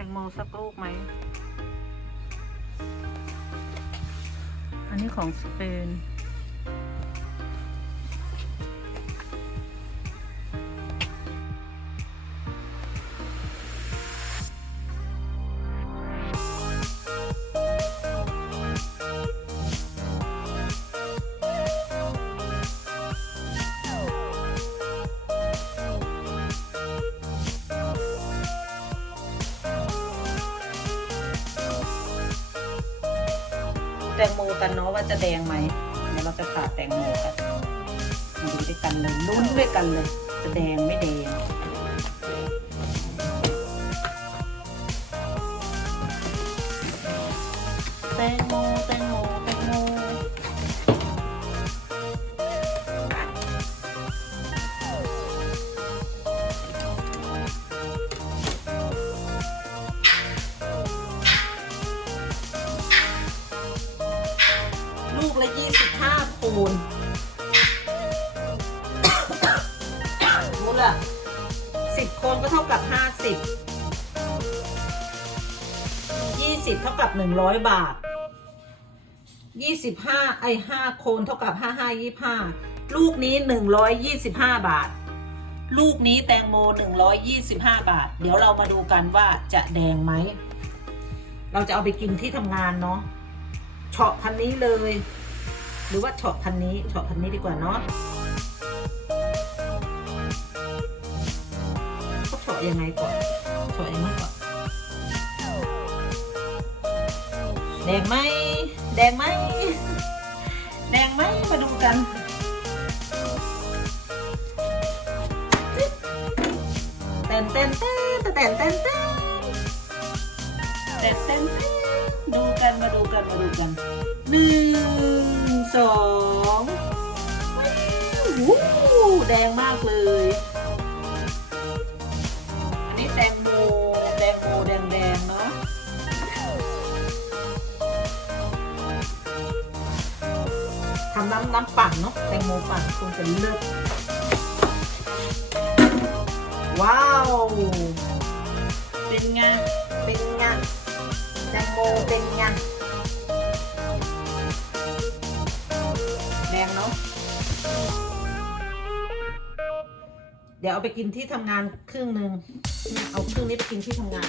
ตงโมสักลูกไหม อันนี้ของสเปน ตงโมกันเนาะว่าจะแดงไหมเดี๋ยวเราจะผ่าแตงโมกันดูด้วยกันเลยลุ้นด้วยกันเลย จะแดงไม่แดง ลูกละยี่สิบห้าคูณมูละสิบคนก็เท่ากับห้าสิบยี่สิบเท่ากับหนึ่งร้อยบาทยี่สิบห้าไอห้าคนเท่ากับห้าห้ายี่ห้าลูกนี้หนึ่งร้อยยี่สิบห้าบาท ลูกนี้แตงโมหนึ่งร้อยยี่สิบห้าบาท เดี๋ยวเรามาดูกันว่าจะแดงไหม เราจะเอาไปกินที่ทำงานเนาะเฉาะพันนี้เลย หรือว่าเฉาะพันนี้เฉาะพันนี้ดีกว่าเนาะเขาเฉาะยังไงก่อนเฉาะยังไงก่อนแดงไหมแดงไหมแดงไหมมาดูกันเต้นเต้นเต้นเต้นเต้นเต้นเต้นเต้นเต้นดูกันมาดูกันมาดูกันหนึ่ง สองวู้แดงมากเลย อันนี้แตงโมแตงโมแดงแดงเนาะทำน้ำน้ำปั่นเนาะแตงโมปั่นคงจะเลิศว้าว เป็นงเป็นไง เดี๋ยวเอาไปกินที่ทำงานครึ่งหนึ่งเอาครึ่งนี้ไปกินที่ทำงาน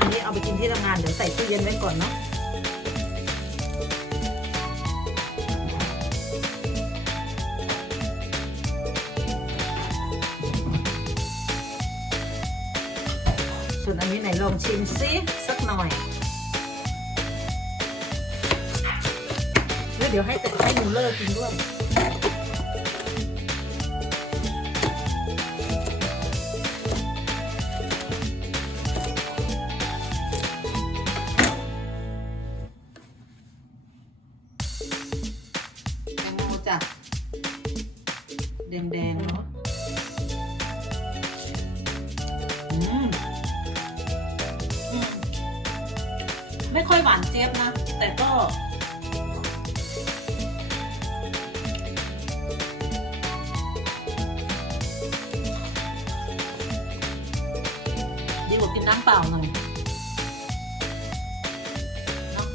อันนี้เอาไปกินที่ทำงานเดี๋ยวใส่ตู้เย็นไว้ก่อนเนาะ ส่วนอันนี้ไหนลองชิมซิสักหน่อย แล้วเดี๋ยวให้แต่ให้มูเลอร์กินด้วยแตงโมจ้ะแดงๆเนาะ ไม่ค่อยหวานเจี๊ยบนะ แต่ก็ ดีกว่ากินน้ำเปล่าหน่อยเนาะ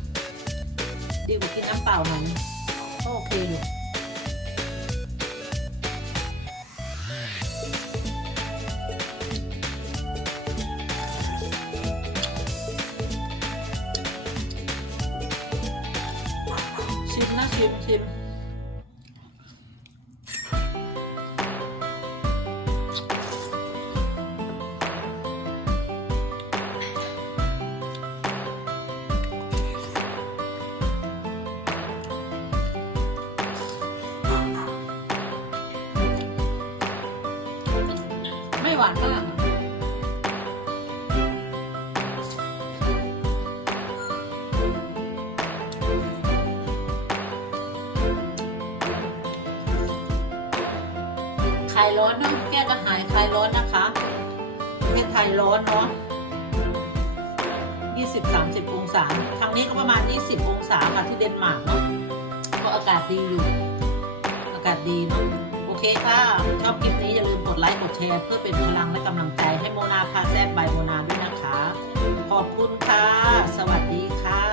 ดีกว่ากินน้ำเปล่าหน่อยก็โอเคอยู่ ชิมนะชิมชิมไม่หวานมากายร้อนเนาะแก้กระหายคลายร้อนนะคะประเทศไทยร้อนเนาะ20-30 องศา ทางนี้ก็ประมาณ 20 องศาค่ะที่เดนมาร์กเนาะ ก็อากาศดีอยู่ อากาศดีเนาะ โอเคค่ะ ชอบคลิปนี้อย่าลืมกดไลค์ กดแชร์ เพื่อเป็นพลังและกำลังใจให้โมนาพาแซบบายโมนาด้วยนะคะ ขอบคุณค่ะ สวัสดีค่ะ